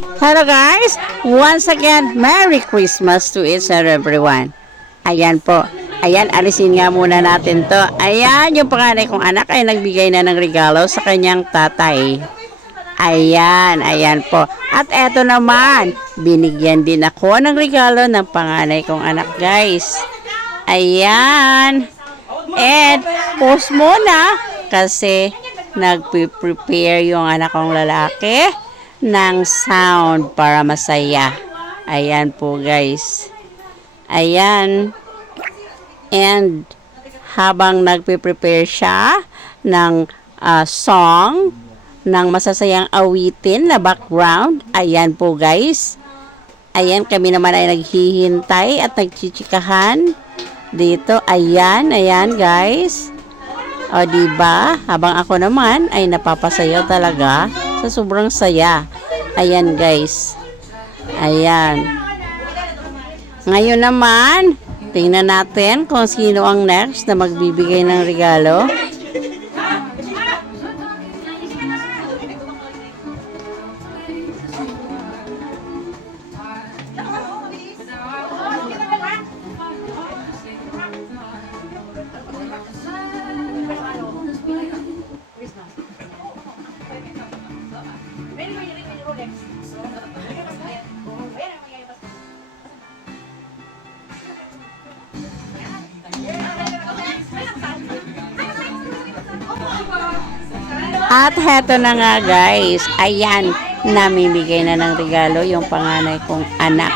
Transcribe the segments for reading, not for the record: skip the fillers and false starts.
Hello guys! Once again, Merry Christmas to each and everyone. Ayan po. Ayan, alisin nga muna natin to. Ayan, yung panganay kong anak ay nagbigay na ng regalo sa kanyang tatay. Ayan po. At eto naman, binigyan din ako ng regalo ng panganay kong anak guys. Ayan. And, pause muna kasi nagpe-prepare yung anak kong lalaki ng sound para masaya. Ayan po guys. Ayan. And habang nagpe-prepare siya ng song, ng masasayang awitin na background, ayan po guys. Ayan, kami naman ay naghihintay at nagchichikahan dito. Ayan guys. O diba? Habang ako naman ay napapasayaw talaga sa sobrang saya. Ayan guys. Ayan. Ngayon naman, tingnan natin kung sino ang next na magbibigay ng regalo. At heto na nga guys, ayan, namimigay na ng regalo yung panganay kong anak.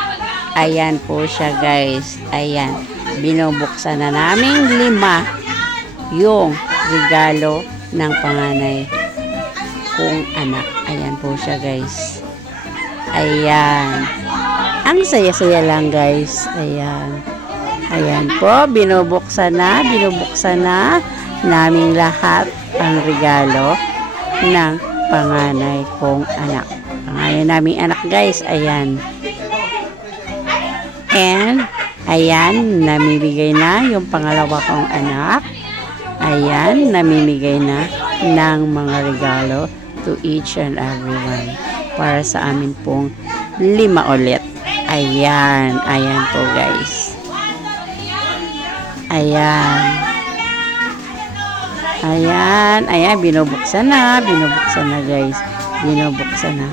Ayan po siya guys, ayan, binubuksan na naming 5 yung regalo ng panganay kong anak. Ayan po siya guys. Ayan, ang saya-saya lang guys. Ayan po, binubuksan na naming lahat ang regalo ng panganay kong anak. Panganay naming anak guys, ayan. And, ayan, namimigay na yung pangalawa kong anak. Ayan, namimigay na ng mga regalo to each and everyone. Para sa amin pong 5 ulit. Ayan po guys. Ayan, binubuksan na guys. Binubuksan na.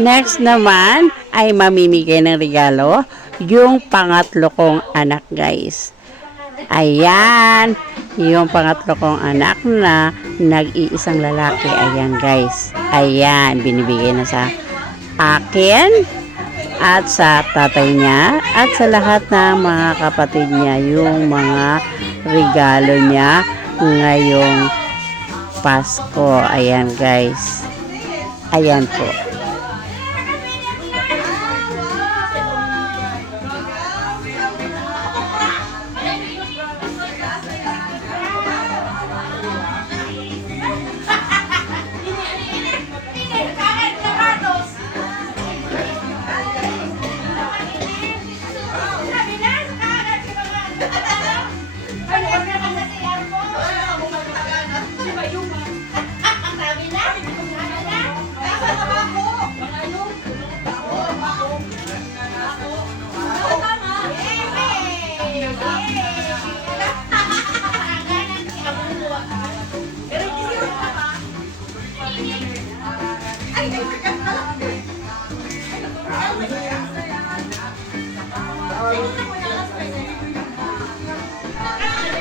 Next naman ay mamimigay ng regalo yung pangatlo kong anak guys. Ayan, yung pangatlo kong anak na nag-iisang lalaki. Ayan guys. Ayan, binibigay na sa akin at sa tatay niya at sa lahat ng mga kapatid niya yung mga regalo niya ngayong Pasko. Ayan guys. Ayan po.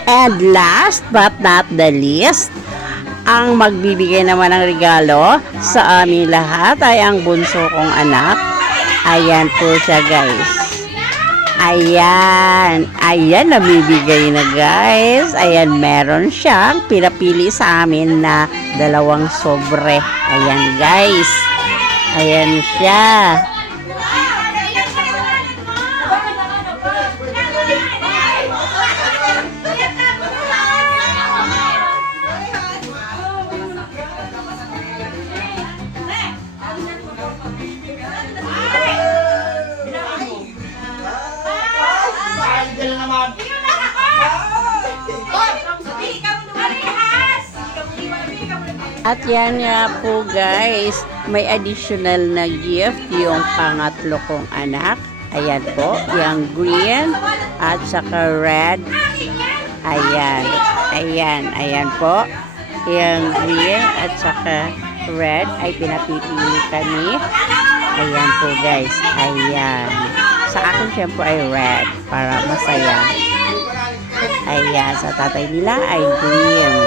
And last but not the least, ang magbibigay naman ng regalo sa aming lahat ay ang bunso kong anak. Ayan po siya, guys. Ayan. Ayan, namibigay na, guys. Ayan, meron siyang pinapili sa amin na 2 sobre. Ayan, guys. Ayan siya. At yan nga po, guys, may additional na gift yung pangatlo kong anak. Ayan po, yung green at saka red. Ayan, ayan po. Yung green at saka red ay pinapipili kami. Ayan po, guys. Ayan. Sa akin syempre ay red para masaya. Ayan, sa tatay nila ay green.